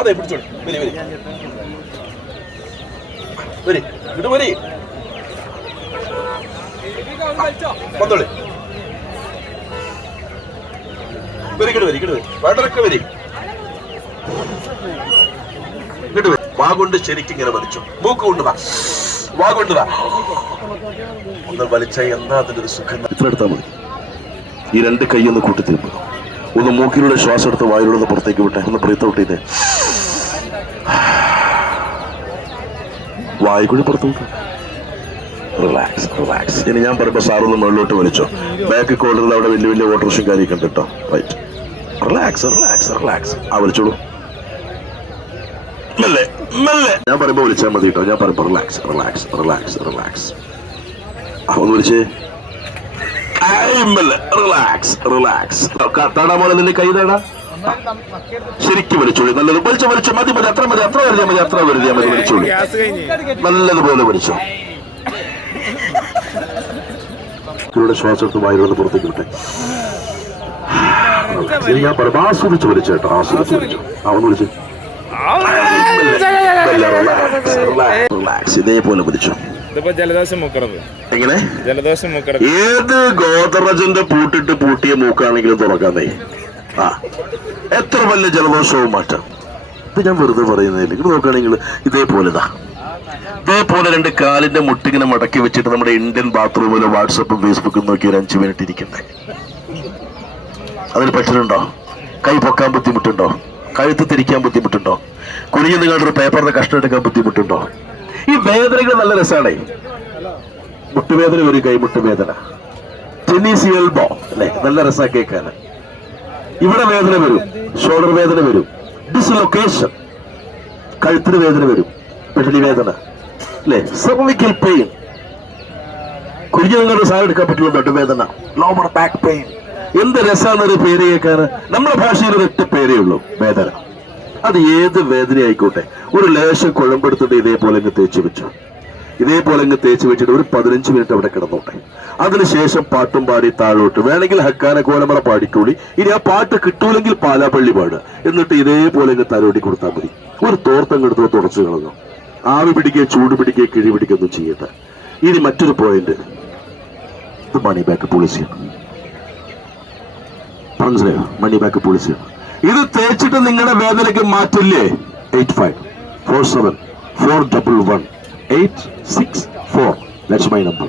അതെ പിടിച്ചോളി വരി വരി. വരി. ഇങ്ങോട്ട് വരി. വന്നോളി വരി ഇങ്ങോട്ട് വരി ഇങ്ങോട്ട് വരി. വേണ്ടതൊക്കെ വരി. ഇങ്ങോട്ട് വരി. വാ കൊണ്ട് ശരിക്കും ഇങ്ങനെ വലിച്ചു. മൂക്ക് കൊണ്ട് വാ. വാകൊണ്ട് വാ. ഒന്ന് വലിച്ച എന്താ അതിന്റെ ഒരു സുഖം? ഇത്ര എടുത്താൽ മതി. ഈ രണ്ട് കൈ ഒന്ന് കൂട്ടി തീർക്കുക ഒന്ന് മൂക്കിലൂടെ ശ്വാസം എടുത്ത് വായിലൂടെ പുറത്തേക്ക് വിട്ടെ. ഒന്ന് ബ്രീത്ത് ഔട്ട് ചെയ്തേ വായിക്കൂടി പുറത്ത് റിലാക്സ് റിലാക്സ് ഇനി ഞാൻ പറയുമ്പോൾ സാറൊന്ന് മുകളിലോട്ട് വലിച്ചോ. ബാക്ക് കോളറിൽ അവിടെ വലിയ വലിയ ഓട്ടോറിക്ഷയും കാര്യമൊക്കെ ഉണ്ട് കേട്ടോ. റൈറ്റ് റിലാക്സ് റിലാക്സ് റിലാക്സ് ആ വിളിച്ചോളൂ മെല്ലെ മെല്ലെ. ഞാൻ പറയുമ്പോൾ വിളിച്ചാൽ മതി കേട്ടോ. ഞാൻ പറയുമ്പോൾ റിലാക്സ് റിലാക്സ് റിലാക്സ് റിലാക്സ് ആ ഒന്ന് വിളിച്ചേ റിലാക്സ് റിലാക്സ് തടാ മോളെ നിന്റെ കൈ താടാ. ശരിക്കും വിളിച്ചോളി നല്ലത് വലിച്ചു വലിച്ചു മതി മതി. അത്ര മതി അത്ര വരുതിയാ മതി അത്ര വരുതിയാ മതി വിളിച്ചോളി നല്ലതുപോലെ വിളിച്ചോ ഇവരുടെ ശ്വാസം എടുത്ത് വായിലൂടെ പുറത്തേക്ക് വിട്ടെ. ഞാൻ പറയാം ആസ്വദിച്ച് വിളിച്ചേട്ടോ ആസ്വദിച്ചു ആ ഒന്ന് വിളിച്ചു. ഇതേപോലെ വിളിച്ചു ഇതിപ്പോ ജലദോഷം എങ്ങനെ? ജലദോഷം ഏത് ഗോദറജന്റെ പൂട്ടിട്ട് പൂട്ടിയ മൂക്കാണെങ്കിലും തുറക്കാന്നേ ആ. എത്ര വലിയ ജലദോഷവും മാറ്റാം. ഇത് ഞാൻ വെറുതെ പറയുന്നതിൽ ഇത് നോക്കുകയാണെങ്കിൽ ഇതേപോലെ ഇതാ. ഇതേപോലെ രണ്ട് കാലിന്റെ മുട്ടിങ്ങനെ മടക്കി വെച്ചിട്ട് നമ്മുടെ ഇന്ത്യൻ ബാത്റൂമിലോ വാട്സപ്പും ഫേസ്ബുക്കും നോക്കി ഒരു അഞ്ചു മിനിറ്റ് ഇരിക്കണ്ടേ അതിന് പറ്റുന്നുണ്ടോ കൈ പൊക്കാൻ ബുദ്ധിമുട്ടുണ്ടോ? കഴുത്ത് തിരിക്കാൻ ബുദ്ധിമുട്ടുണ്ടോ? കുനിഞ്ഞു നിങ്ങളുടെ ഒരു പേപ്പറിന്റെ കഷ്ണം എടുക്കാൻ ബുദ്ധിമുട്ടുണ്ടോ? ഈ വേദനകൾ നല്ല രസമാണേ. മുട്ടുവേദന ഒരു കൈമുട്ട് വേദന ടെന്നീസ് എൽബോ അല്ലെ? നല്ല രസാ കേൾക്കാൻ. ഇവിടെ വേദന വരും. ഷോൾഡർ വേദന വരും. ഡിസ്ലൊക്കേഷൻ കഴുത്തിന് വേദന വരും. പെടലി വേദന. അല്ലെ? സെർവിക്കൽ പെയിൻ കുഞ്ഞു നിങ്ങളുടെ സാധനം എടുക്കാൻ പറ്റുമോ? നടുവേദന ലോവർ ബാക്ക് പെയിൻ എന്ത് രസാന്നൊരു പേര് കേൾക്കാൻ നമ്മുടെ ഭാഷയിൽ ഒരൊറ്റ പേരേ ഉള്ളൂ. വേദന. അത് ഏത് വേദന ആയിക്കോട്ടെ ഒരു ലേശം കുഴമ്പെടുത്തിട്ട് ഇതേപോലെ തേച്ച് വെച്ചു. ഇതേപോലെ അങ്ങ് തേച്ച് വെച്ചിട്ട് ഒരു പതിനഞ്ച് മിനിറ്റ് അവിടെ കിടന്നോട്ടെ. അതിനുശേഷം പാട്ടും പാടി താഴോട്ട് വേണമെങ്കിൽ ഹക്കാന കോലമറ പാടിക്കൂളി. ഇനി ആ പാട്ട് കിട്ടൂലെങ്കിൽ പാലാപ്പള്ളി പാടുക എന്നിട്ട് ഇതേപോലെ അങ്ങ് തലോടി കൊടുത്താൽ മതി. ഒരു തോർത്തം എടുത്തോ തുടച്ചു കളഞ്ഞു. ആവി പിടിക്കുക ചൂട് പിടിക്കുക കിഴി പിടിക്കുകയൊന്നും ചെയ്യട്ടെ ഇനി മറ്റൊരു പോയിന്റ് ഇത് മണി ബാക്ക് പോളിസിയാണ് മനസ്സിലായോ? മണി ബാക്ക് പോളിസിയാണ് ഇത് തേച്ചിട്ട് നിങ്ങളുടെ വേദനയ്ക്ക് മാറ്റില്ലേ? Eight five four seven four double one eight six four that's my number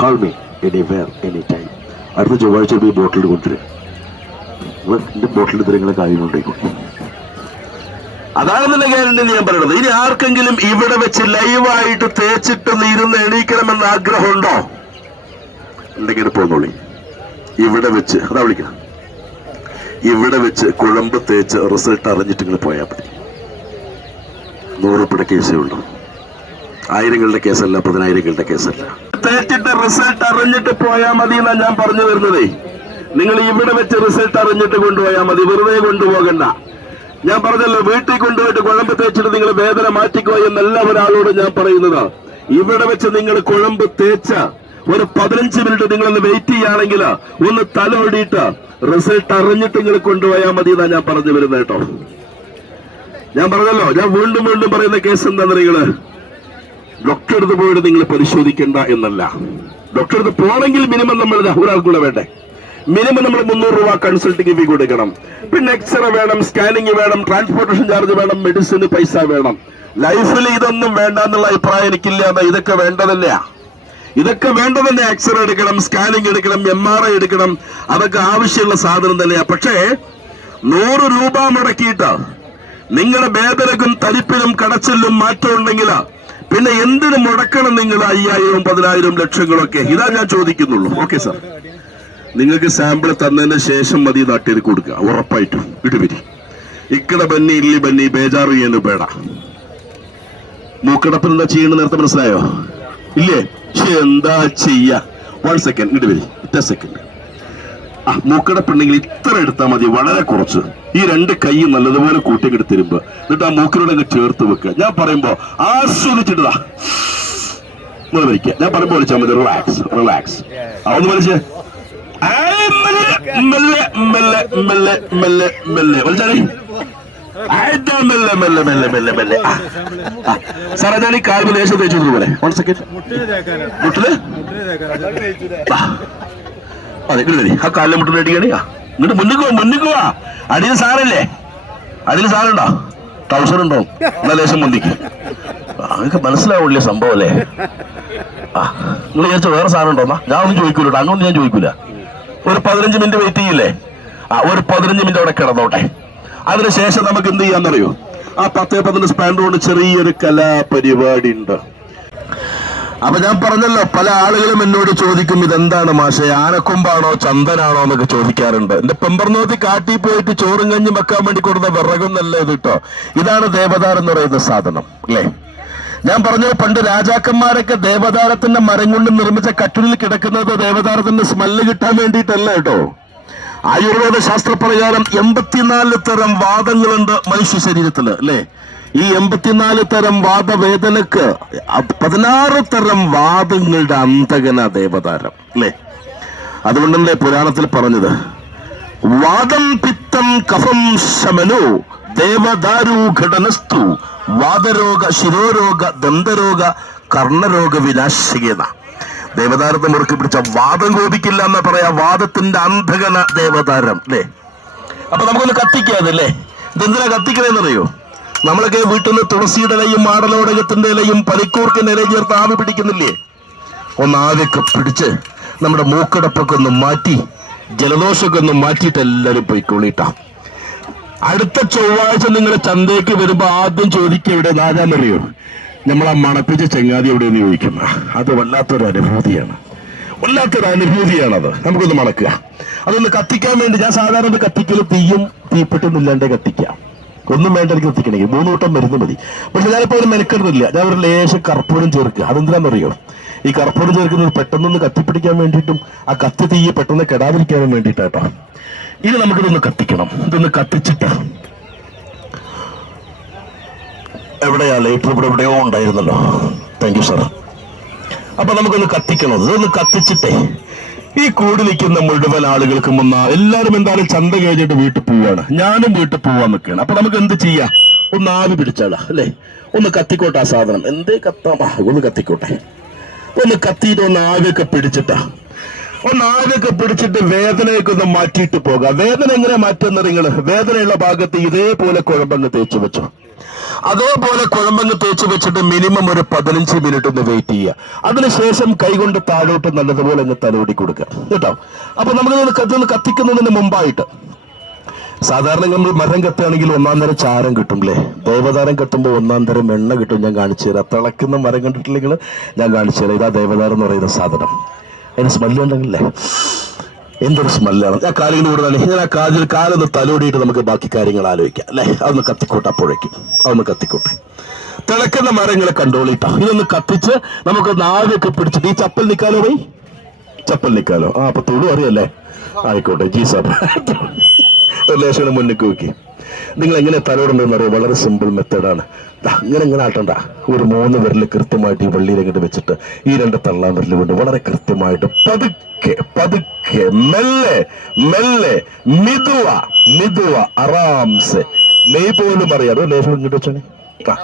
call me any any time അടുത്ത ചൊവ്വാഴ്ച ഈ ബോട്ടിൽ കൊണ്ടുവരും എന്റെ ബോട്ടിൽ നിങ്ങളെ അതാണെന്നുള്ള ഗ്യാരണ്ടി ഞാൻ പറയുന്നത്. ഇനി ആർക്കെങ്കിലും ഇവിടെ വെച്ച് ലൈവായിട്ട് തേച്ചിട്ടൊന്ന് ഇരുന്ന് എണീക്കണമെന്ന് ആഗ്രഹമുണ്ടോ? ഉണ്ടെങ്കിൽ പോന്നോളി. ഇവിടെ വെച്ച് അതാ വിളിക്കണം. ഇവിടെ വെച്ച് കുഴമ്പ് തേച്ച് റിസൾട്ട് അറിഞ്ഞിട്ട് ഇങ്ങനെ പോയാൽ മതി. നൂറുപ്പിട കേസേ ഉള്ളൂ. ആയിരങ്ങളുടെ കേസല്ല പതിനായിരങ്ങളുടെ കേസല്ല. തേച്ചിട്ട് റിസൾട്ട് അറിഞ്ഞിട്ട് പോയാൽ മതി എന്നാ ഞാൻ പറഞ്ഞു വരുന്നതേ. നിങ്ങൾ ഇവിടെ വെച്ച് റിസൾട്ട് അറിഞ്ഞിട്ട് കൊണ്ടുപോയാൽ മതി വെറുതെ കൊണ്ടുപോകണ്ട. ഞാൻ പറഞ്ഞല്ലോ വീട്ടിൽ കൊണ്ടുപോയിട്ട് കുഴമ്പ് തേച്ചിട്ട് നിങ്ങൾ വേദന മാറ്റിക്കോ എന്നല്ല ഒരാളോട് ഞാൻ പറയുന്നത്. ഇവിടെ വെച്ച് നിങ്ങൾ കുഴമ്പ് തേച്ച ഒരു പതിനഞ്ച് മിനിറ്റ് നിങ്ങൾ ഒന്ന് വെയിറ്റ് ചെയ്യുകയാണെങ്കിൽ ഒന്ന് തലോടിയിട്ട് റിസൾട്ട് അറിഞ്ഞിട്ട് നിങ്ങൾ കൊണ്ടുപോയാൽ മതി എന്നാ ഞാൻ പറഞ്ഞു വരുന്നത് കേട്ടോ. ഞാൻ പറഞ്ഞല്ലോ ഞാൻ വീണ്ടും വീണ്ടും പറയുന്ന കേസ് എന്താണെന്ന് നിങ്ങൾ ഡോക്ടർ അടുത്ത് പോയിട്ട് നിങ്ങൾ പരിശോധിക്കേണ്ട എന്നല്ല. ഡോക്ടർ അടുത്ത് പോകണമെങ്കിൽ മിനിമം നമ്മൾ ഒരാൾക്കൂടെ വേണ്ടേ? മിനിമം നമ്മൾ മുന്നൂറ് രൂപ കൺസൾട്ടിംഗ് ഫീ കൊടുക്കണം. പിന്നെ എക്സ്റേ വേണം സ്കാനിങ് വേണം ട്രാൻസ്പോർട്ടേഷൻ ചാർജ് വേണം മെഡിസിന് പൈസ വേണം. ലൈഫിൽ ഇതൊന്നും വേണ്ട എന്നുള്ള അഭിപ്രായം എനിക്കില്ല എന്നാ ഇതൊക്കെ വേണ്ടതല്ല ഇതൊക്കെ വേണ്ട വേണ്ടതന്നെ എക്സ്റേ എടുക്കണം സ്കാനിങ് എടുക്കണം എം ആർ ഐ എടുക്കണം. അതൊക്കെ ആവശ്യമുള്ള സാധനം തന്നെയാ. പക്ഷേ നൂറ് രൂപ മുടക്കിയിട്ട് നിങ്ങളുടെ വേദനക്കും തരിപ്പിനും കടച്ചിലും മാറ്റം ഉണ്ടെങ്കിൽ പിന്നെ എന്തിനു മുടക്കണം നിങ്ങൾ അയ്യായിരവും പതിനായിരവും ലക്ഷങ്ങളൊക്കെ? ഇതാ ഞാൻ ചോദിക്കുന്നുള്ളൂ. Okay sir. നിങ്ങൾക്ക് സാമ്പിൾ തന്നതിന് ശേഷം മതി നാട്ടിൽ കൊടുക്കുക. ഉറപ്പായിട്ടും. ഇടുവരി ഇക്കട ബന്നി ഇല്ലി ബന്നി ബേജാറ് ചെയ്യുന്നു പേട. മൂക്കടപ്പിൽ എന്താ ചെയ്യണ നേരത്തെ മനസ്സിലായോ? ഇല്ലേ? എന്താ ചെയ്യ? വൺ സെക്കൻഡ് ഇടുവരി ഒറ്റ സെക്കൻഡ് ആ മൂക്കട പെണ്ണെങ്കിൽ ഇത്ര എടുത്താൽ മതി വളരെ കുറച്ച്. ഈ രണ്ട് കൈയും നല്ലതുപോലെ കൂട്ടിങ്ങോട്ട് തരുമ്പോ. എന്നിട്ട് ആ മൂക്കിനോട് അങ്ങ് ചേർത്ത് വെക്കുക. ഞാൻ പറയുമ്പോ വലിക്കുക. ഞാൻ പറയുമ്പോ വിളിച്ചാൽ മതി. റിലാക്സ് റിലാക്സ് അതൊന്ന് വലിച്ചേ. ആയ് മെല്ലെ മെല്ലെ മെല്ലെ മെല്ലെ മെല്ലെ മെല്ലെ. വലിച്ചാലേ ആയിട്ടാ, മെല്ലെ മെല്ലെ മെല്ലെ മെല്ലെ മെല്ലെ. ആ, ആ. സാറേ ഞാൻ ഈ കാൽമ ലേശം തേച്ചു പോലെ. വൺ സെക്കൻഡ് മുട്ടിൽ. അതെ വരി. ആ കാലിലെ മുട്ടിൽ അടിക്കണേ. എന്നിട്ട് മുന്നിക്ക് വാ മുന്നിക്ക് വാ. അടിയിൽ സാറല്ലേ അടിയിൽ സാറുണ്ടോ ട്രൗസർ ഉണ്ടോ? എന്നാ ലേശം മുന്നിക്ക്. നിങ്ങൾക്ക് മനസ്സിലാവില്ലേ സംഭവം അല്ലേ? ആ നിങ്ങൾ വിചാരിച്ച വേറെ സാധനം ഉണ്ടോ? എന്നാ ഞാൻ ഒന്നും ചോദിക്കൂല കേട്ടോ അങ്ങനൊന്നും ഞാൻ ചോദിക്കൂല. ഒരു പതിനഞ്ച് മിനിറ്റ് വെയിറ്റ് ചെയ്യില്ലേ? ആ ഒരു പതിനഞ്ച് മിനിറ്റ് അവിടെ കിടന്നോട്ടെ. അതിനുശേഷം നമുക്ക് എന്ത് ചെയ്യാന്നറിയോ? ആ പത്തേ പതിനഞ്ച് സ്പാൻഡ് കൊണ്ട് ചെറിയൊരു കലാപരിപാടി ഉണ്ട്. അപ്പൊ ഞാൻ പറഞ്ഞല്ലോ പല ആളുകളും എന്നോട് ചോദിക്കും ഇതെന്താണ് മാഷെ? ആനക്കൊമ്പാണോ? ചന്ദനാണോ? എന്നൊക്കെ ചോദിക്കാറുണ്ട്. എന്റെ പെമ്പർനോത്തി കാട്ടി പോയിട്ട് ചോറും കഞ്ഞും വെക്കാൻ വേണ്ടി കൊടുത്ത വിറകൊന്നല്ല ഇത് കേട്ടോ ഇതാണ് ദേവദാർ എന്ന് പറയുന്ന സാധനം അല്ലേ? ഞാൻ പറഞ്ഞു പണ്ട് രാജാക്കന്മാരൊക്കെ ദേവദാരത്തിന്റെ മരം കൊണ്ട് നിർമ്മിച്ച കട്ടിലിൽ കിടക്കുന്നത് ദേവദാരത്തിന്റെ സ്മെല്ല് കിട്ടാൻ വേണ്ടിയിട്ടല്ല കേട്ടോ ആയുർവേദ ശാസ്ത്രപ്രകാരം എൺപത്തിനാല് തരം വാദങ്ങളുണ്ട് മനുഷ്യ ശരീരത്തിൽ അല്ലേ? ഈ എൺപത്തിനാല് തരം വാദവേദനക്ക് പതിനാറ് തരം വാദങ്ങളുടെ അന്തകന ദേവതാരം അല്ലേ? അതുകൊണ്ടല്ലേ പുരാണത്തിൽ പറഞ്ഞത്? വാദം പിത്തം കഫം ശമനോ ദേവദാരു ഘടനസ്തു വാദരോഗ ശിരോരോഗ ദന്തരോഗ കർണരോഗ വിനാശികത ദേവതാരത്തെ മുറുക്കി പിടിച്ച വാദം കോപിക്കില്ല എന്ന് പറയാ വാദത്തിന്റെ അന്ധകന ദേവതാരം അല്ലേ? അപ്പൊ നമുക്കൊന്ന് കത്തിക്കാതല്ലേ ഇതെന്തിനാ കത്തിക്കണേന്നറിയോ? നമ്മളൊക്കെ വീട്ടിൽ നിന്ന് തുളസിയുടെ ഇലയും മാടലോടകത്തിന്റെ ഇലയും പനിക്കൂർക്കിന്റെ ഇലയും ചേർത്ത് ആവി പിടിക്കുന്നില്ലേ? ഒന്ന് ആവിയൊക്കെ പിടിച്ച് നമ്മുടെ മൂക്കടപ്പൊക്കെ ഒന്ന് മാറ്റി ജലദോഷമൊക്കെ ഒന്ന് മാറ്റിയിട്ട് എല്ലാവരും പോയി പോയിക്കോളിട്ടാ അടുത്ത ചൊവ്വാഴ്ച നിങ്ങൾ ചന്തയ്ക്ക് വരുമ്പോൾ ആദ്യം ചോദിക്കുക ഇവിടെ നാരാന്നറിയോ നമ്മൾ ആ മണപ്പിച്ച ചെങ്ങാതി എവിടെയെന്ന് ചോദിക്കും അത് വല്ലാത്തൊരു അനുഭൂതിയാണ്. വല്ലാത്തൊരു അനുഭൂതിയാണത്. നമുക്കൊന്ന് മണക്കുക. അതൊന്ന് കത്തിക്കാൻ വേണ്ടി ഞാൻ സാധാരണ കത്തിക്കൽ തീയും തീപ്പെട്ടൊന്നും ഇല്ലാണ്ടേ കത്തിക്കാം. ഒന്നും വേണ്ട എനിക്ക് എത്തിക്കണമെങ്കിൽ മൂന്ന് മരുന്ന് മതി. പക്ഷെ ഞാനിപ്പോ ഒരു മെനക്കെടുന്നില്ല. ഞാൻ ഒരു ലേശം കർപ്പൂരം ചേർക്കുക. അതെന്തിനാണെന്നറിയോ ഈ കർപ്പൂരം ചേർക്കുന്നത് പെട്ടെന്നൊന്ന് കത്തിപ്പിടിക്കാൻ വേണ്ടിയിട്ടും ആ കത്തി തീ പെട്ടെന്ന് കെടാതിരിക്കാനും വേണ്ടിയിട്ടാട്ടോ. ഇനി നമുക്കിതൊന്ന് കത്തിക്കണം. ഇതൊന്ന് കത്തിച്ചിട്ട് എവിടെയാ ലൈറ്റർ ഇവിടെ എവിടെയോ ഉണ്ടായിരുന്നല്ലോ. താങ്ക് യു സാർ അപ്പൊ നമുക്കൊന്ന് കത്തിക്കണം. ഇതൊന്ന് കത്തിച്ചിട്ടേ ഈ കൂടി നിൽക്കുന്ന മുഴുവൻ ആളുകൾക്കും ഒന്ന് എല്ലാവരും എന്തായാലും ചന്ത കഴിഞ്ഞിട്ട് വീട്ടിൽ പോവാണ്. ഞാനും വീട്ടിൽ പോവാൻ നിൽക്കുകയാണ്. അപ്പൊ നമുക്ക് എന്ത് ചെയ്യാം? ഒന്ന് ആവി പിടിച്ചാടാ അല്ലേ? ഒന്ന് കത്തിക്കോട്ടെ ആ സാധനം. എന്തേ കത്താ? ഒന്ന് കത്തിക്കോട്ടെ. ഒന്ന് കത്തിയിട്ട് ഒന്ന് ആവിയൊക്കെ പിടിച്ചിട്ടാ. ഒന്ന് ആവിയൊക്കെ പിടിച്ചിട്ട് വേദനയൊക്കെ ഒന്ന് മാറ്റിയിട്ട് പോകാം. വേദന എങ്ങനെ മാറ്റുന്ന നിങ്ങൾ വേദനയുള്ള ഭാഗത്ത് ഇതേപോലെ കുഴമ്പങ്ങ് തേച്ചു വെച്ചു. അതേപോലെ കുഴമ്പങ്ങ് തേച്ച് വെച്ചിട്ട് മിനിമം ഒരു പതിനഞ്ച് മിനിറ്റ് ഒന്ന് വെയിറ്റ് ചെയ്യുക. അതിനുശേഷം കൈകൊണ്ട് താഴോട്ട് നല്ലതുപോലെ അങ്ങ് തലോടി കൊടുക്കുക. കേട്ടോ? അപ്പൊ നമുക്ക് കത്തി കത്തിക്കുന്നതിന് മുമ്പായിട്ട് സാധാരണ നമ്മൾ മരം കത്തുകയാണെങ്കിൽ ഒന്നാം തരം ചാരം കിട്ടും അല്ലേ ദേവതാരം കത്തുമ്പോൾ ഒന്നാം തരം എണ്ണ കിട്ടും. ഞാൻ കാണിച്ചു തരാം. തിളക്കുന്ന മരം കണ്ടിട്ടില്ലെങ്കിൽ ഞാൻ കാണിച്ചു തരാം. ഇതാ ദേവതാരം എന്ന് പറയുന്ന സാധനം. അതിന് സ്മെല്ലുണ്ടെങ്കിൽ ഉണ്ടെങ്കിലേ എന്തൊരു സ്മെല്ലാണ്. ഞാൻ കാലുകൾ കൂടുതൽ ഞാൻ ആ കാലിൽ കാലൊന്ന് തലോടിയിട്ട് നമുക്ക് ബാക്കി കാര്യങ്ങൾ ആലോചിക്കാം. അല്ലേ? അതൊന്ന് കത്തിക്കോട്ടെ അപ്പോഴേക്കും. അതൊന്ന് കത്തിക്കോട്ടെ. തിളക്കുന്ന മരങ്ങളെ കണ്ടോളിട്ടോ. ഇതൊന്ന് കത്തിച്ച് നമുക്ക് നാവിയൊക്കെ പിടിച്ചിട്ട് ഈ ചപ്പൽ നിൽക്കാലോ പോയി ചപ്പൽ നിൽക്കാലോ? ആ അപ്പൊ തൊഴു അറിയല്ലേ? ആയിക്കോട്ടെ ജി സാബ്. റിലേഷന് മുന്നിക്ക് നോക്കി നിങ്ങൾ എങ്ങനെ തലോടുണ്ടെന്ന് അറിയാം വളരെ സിമ്പിൾ മെത്തേഡാണ് അങ്ങനെ ഇങ്ങനെ ആട്ടണ്ട. ഒരു മൂന്ന് വിരൽ കൃത്യമായിട്ട് ഈ വള്ളിയിൽ അങ്ങോട്ട് വെച്ചിട്ട് ഈ രണ്ട് തള്ളാൻ വിരൽ കൊണ്ട് വളരെ കൃത്യമായിട്ട് പതുക്കെ പതുക്കെ മെല്ലെ മെല്ലെ മിതുവ മിതുവ അറാംസെ മെയ് പോലും അറിയാതെ ലേശം ഇങ്ങോട്ട് വെച്ചാണ് ആ.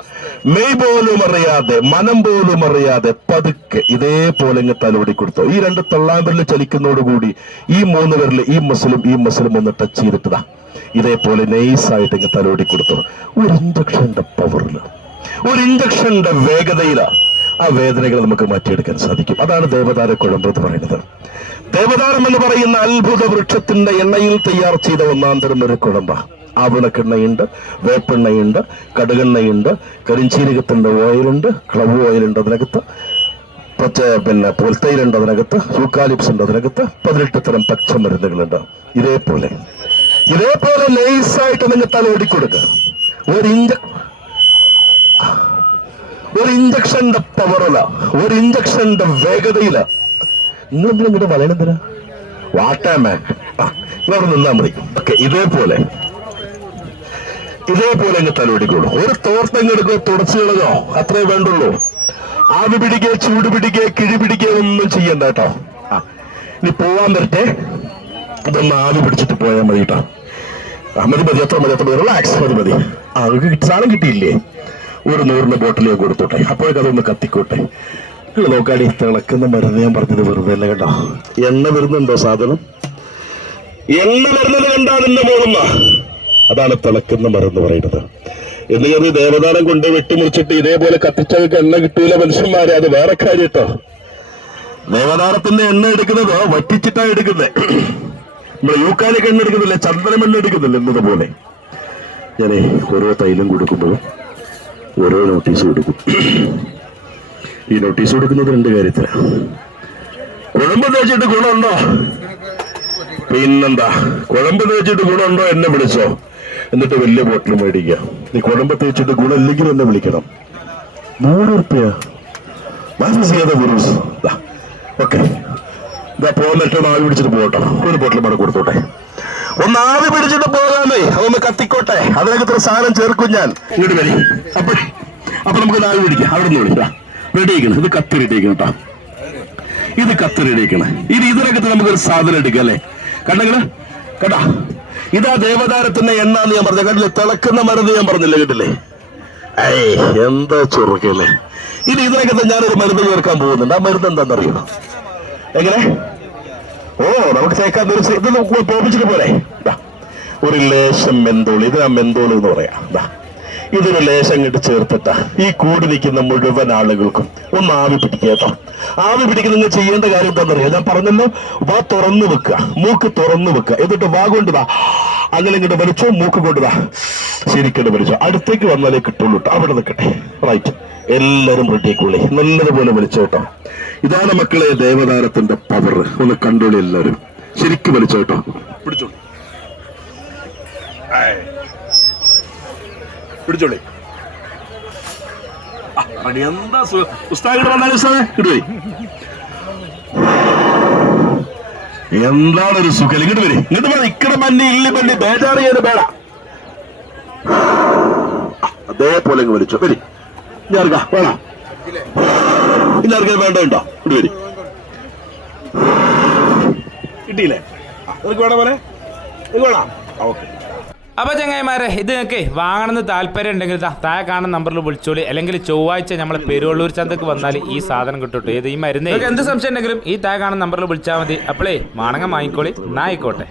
മെയ് പോലും അറിയാതെ മനം പോലും അറിയാതെ പതുക്കെ ഇതേപോലെ ഇങ്ങ് തലോടി കൊടുത്തു. ഈ രണ്ട് തള്ളാമ്പരിൽ ചലിക്കുന്നതോടുകൂടി ഈ മൂന്ന് പേരിൽ ഈ മസിലും ഈ മസിലും ഒന്ന് ടച്ച് ചെയ്തിട്ടതാ. ഇതേപോലെ നൈസായിട്ട് ഇങ്ങ് തലോടി കൊടുത്തു. ഒരു ഇഞ്ചക്ഷന്റെ പവറിൽ ഒരു ഇഞ്ചക്ഷന്റെ വേഗതയിലാ ആ വേദനകൾ നമുക്ക് മാറ്റിയെടുക്കാൻ സാധിക്കും. അതാണ് ദേവതാര കുഴമ്പ് എന്ന് പറയുന്നത്. ദേവതാരം എന്ന് പറയുന്ന അത്ഭുത വൃക്ഷത്തിന്റെ എണ്ണയിൽ തയ്യാർ ചെയ്ത ഒന്നാം തരം ഒരു കുഴമ്പ. ആവണക്കെണ്ണയുണ്ട് വേപ്പെണ്ണയുണ്ട് കടുകെണ്ണയുണ്ട് കരിഞ്ചീരകത്തിന്റെ ഓയിലുണ്ട് ക്ലവ് ഓയിലുണ്ട് അതിനകത്ത് പച്ച പിന്നെ പുൽത്തൈലുണ്ട് അതിനകത്ത് യൂക്കാലിപ്സ് ഉണ്ട് അതിനകത്ത് പതിനെട്ട് തരം പച്ചമരുന്നുകളുണ്ട്. ഇതേപോലെ. ഇതേപോലെ നൈസായിട്ട് നിങ്ങൾ തല ഓടിക്കൊടുക്കുക ഒരു ഇഞ്ച ഒരു ഇഞ്ചക്ഷന്റെ പവറില ഒരു ഇഞ്ചക്ഷന്റെ വേഗതയില. നിങ്ങൾ എന്തിനാ വലയണെന്തിനാ വാട്ടാമാൻ ഇവിടെ നിന്നാ മതി. ഓക്കെ ഇതേപോലെ. ഇതേപോലെ അങ്ങ് തലോടിക്കോളൂ. ഒരു തോർത്തെങ്ങെടുക്കോ തുടച്ചു കളഞ്ഞോ? അത്രേ വേണ്ടുള്ളൂ. ആവി പിടിക്കുക ചൂട് പിടിക്കുക കിഴി പിടിക്കുക ഒന്നും ചെയ്യണ്ട കേട്ടോ. ആ ഇനി പോവാൻ വരട്ടെ. ഇതൊന്ന് ആവി പിടിച്ചിട്ട് പോയാൽ മതി കേട്ടോ. മതി മതി എത്ര മതി എത്ര മതി. റിലാക്സ് മതി മതി. ആ നിങ്ങൾക്ക് സാധനം കിട്ടിയില്ലേ? ഒരു നൂറിന്റെ ബോട്ടിലേക്ക് കൊടുത്തോട്ടെ. അപ്പോഴേക്കും അതൊന്ന് കത്തിക്കോട്ടെ. നിങ്ങൾ നോക്കാടി തിളക്കുന്ന മരുന്ന് ഞാൻ പറഞ്ഞത് വെറുതെ അല്ല കേട്ടോ. എണ്ണ വരുന്നുണ്ടോ സാധനം? എണ്ണ വരുന്നത് കണ്ടാ നിന്റെ മോളുമ്മ. അതാണ് തിളക്കുന്ന മരം എന്ന് പറയുന്നത്. എന്ന് കരുതി ദേവദാനം കൊണ്ട് വെട്ടിമുറിച്ചിട്ട് ഇതേപോലെ കത്തിച്ചവർക്ക് എണ്ണ കിട്ടൂല മനുഷ്യന്മാരെ അത് വേറെ കാര്യം കേട്ടോ ദേവദാനത്തിന്റെ എണ്ണ എടുക്കുന്നത് വറ്റിച്ചിട്ടാണ് എടുക്കുന്നത് നമ്മളെ യൂക്കാലിക്ക് എണ്ണ എടുക്കുന്നില്ല? ചന്ദനം എണ്ണ എടുക്കുന്നില്ല? എന്നതുപോലെ ഞാനേ ഓരോ തൈലം കൊടുക്കുമ്പോഴും ഓരോ നോട്ടീസ് കൊടുക്കും. ഈ നോട്ടീസ് കൊടുക്കുന്നത് രണ്ട് കാര്യത്തിലാണ് കുഴമ്പ് തേച്ചിട്ട് ഗുണമുണ്ടോ? പിന്നെന്താ? കുഴമ്പ് തേച്ചിട്ട് ഗുണമുണ്ടോ? എന്നെ വിളിച്ചോ. എന്നിട്ട് വലിയ ബോട്ടിൽ മേടിക്കുക. നീ കുടുംബ തേച്ചിട്ട് ഗുണമില്ലെങ്കിൽ എന്നെ വിളിക്കണം. നൂറ് റുപ്യ ഓക്കെ. ഇതാ ആവി പിടിച്ചിട്ട് പോകട്ടെ. ഒരു ബോട്ടിൽ മട കൊടുത്തോട്ടെ. ഒന്ന് ആവി പിടിച്ചിട്ട് പോകാമേ. അതൊന്ന് കത്തിക്കോട്ടെ. അതിനകത്ത് ഒരു സാധനം ചേർക്കും ഞാൻ. ഇങ്ങോട്ട് വരി. അപ്പോഴേ അപ്പൊ നമുക്ക് ആവി പിടിക്കാം. അവിടെ നിന്ന് വിളിക്കാം. റെഡി ആയിക്കണം. ഇത് കത്തി റെഡി ആയിക്കണം കേട്ടോ ഇത് കത്തി റെഡി ആയിക്കണം. ഇത് ഇതിനകത്ത് നമുക്കൊരു സാധനം എടുക്കാം അല്ലേ? കണ്ടെങ്കിൽ കേട്ടാ ഇതാ ദേവതാരത്തിന്റെ എണ്ണാന്ന് ഞാൻ പറഞ്ഞ. കണ്ടില്ലേ? തിളക്കുന്ന മരുന്ന് ഞാൻ പറഞ്ഞില്ലേ കേട്ടില്ലേ ഏ എന്താ ചുറുക്കല്ലേ? ഇനി ഇതിനകത്ത് ഞാനൊരു മരുന്ന് ചേർക്കാൻ പോകുന്നുണ്ട്. ആ മരുന്ന് എന്താണെന്നറിയോ? എങ്ങനെ? ഓ നമുക്ക് ചേക്കാൻ തീർച്ചയായിട്ടും ഇത് നമുക്ക് തോപ്പിച്ചിട്ട് പോരെ. ഒരു ലേശം മെന്തോൾ ഇതിനാ മെന്തോൾ എന്ന് പറയാം. ഇതൊരു ലേശം ഇങ്ങോട്ട് ചേർത്തിട്ട. ഈ കൂടി നിൽക്കുന്ന മുഴുവൻ ആളുകൾക്കും ഒന്ന് ആവി പിടിക്കുക കേട്ടോ. ആവി പിടിക്കുന്ന നിങ്ങൾ ചെയ്യേണ്ട കാര്യം എന്താണെന്നറിയാം? ഞാൻ പറഞ്ഞല്ലോ വാ തുറന്നു വെക്കുക മൂക്ക് തുറന്നു വെക്കുക എന്നിട്ട് വാ കൊണ്ട് വാ. അങ്ങനെ ഇങ്ങോട്ട് വലിച്ചോ മൂക്ക് കൊണ്ടുവാ ശരിക്കും വലിച്ചോ. അടുത്തേക്ക് വന്നാലേ കിട്ടുള്ളൂ കേട്ടോ. അവിടെ നിൽക്കട്ടെ. റൈറ്റ് എല്ലാരും റെഡിയാക്കുള്ളേ നല്ലതുപോലെ വലിച്ചോ കേട്ടോ. ഇതാണ് മക്കളെ ദേവതാരത്തിന്റെ പവർ ഒന്ന് കണ്ടോളി എല്ലാവരും ശരിക്കും വലിച്ചോ കേട്ടോ. പിടിച്ചോളൂ. പിടിച്ചോളി. എന്താ എന്താണ് ഒരു സുഖം? ഇങ്ങോട്ട് വരെ. ഇങ്ങോട്ട് വരി. ഇക്കട മല്ലി ഇല്ലി മണ്ണി ബേജാറ് ചെയ്യാൻ വേട അതേപോലെ ഇങ്ങ് വലിച്ചോ. വരി. ഞാർക്ക വേണ? ഇല്ലാർക്കാ വേണ്ട ഉണ്ടോ ഇങ്ങോട്ട് വരി. കിട്ടിയില്ലേ? നിനക്ക് വേണം പോലെ നിനക്ക് വേണ? ഓക്കെ. അപ്പോൾ ചങ്ങായിമാരെ ഇത് നിങ്ങൾക്ക് വാങ്ങണമെന്ന് താല്പര്യം ഉണ്ടെങ്കിൽ താഴെ കാണുന്ന നമ്പറിൽ വിളിച്ചോളി. അല്ലെങ്കിൽ ചൊവ്വാഴ്ച നമ്മളെ പെരുവള്ളൂർ ചന്തക്ക് വന്നാൽ ഈ സാധനം കിട്ടും ഏത് ഈ മരുന്ന്? എന്ത് സംശയം ഉണ്ടെങ്കിലും ഈ താഴെ കാണുന്ന നമ്പറിൽ വിളിച്ചാൽ മതി. അപ്പോളേ മാണങ്ങ വാങ്ങിക്കോളി. നായിക്കോട്ടെ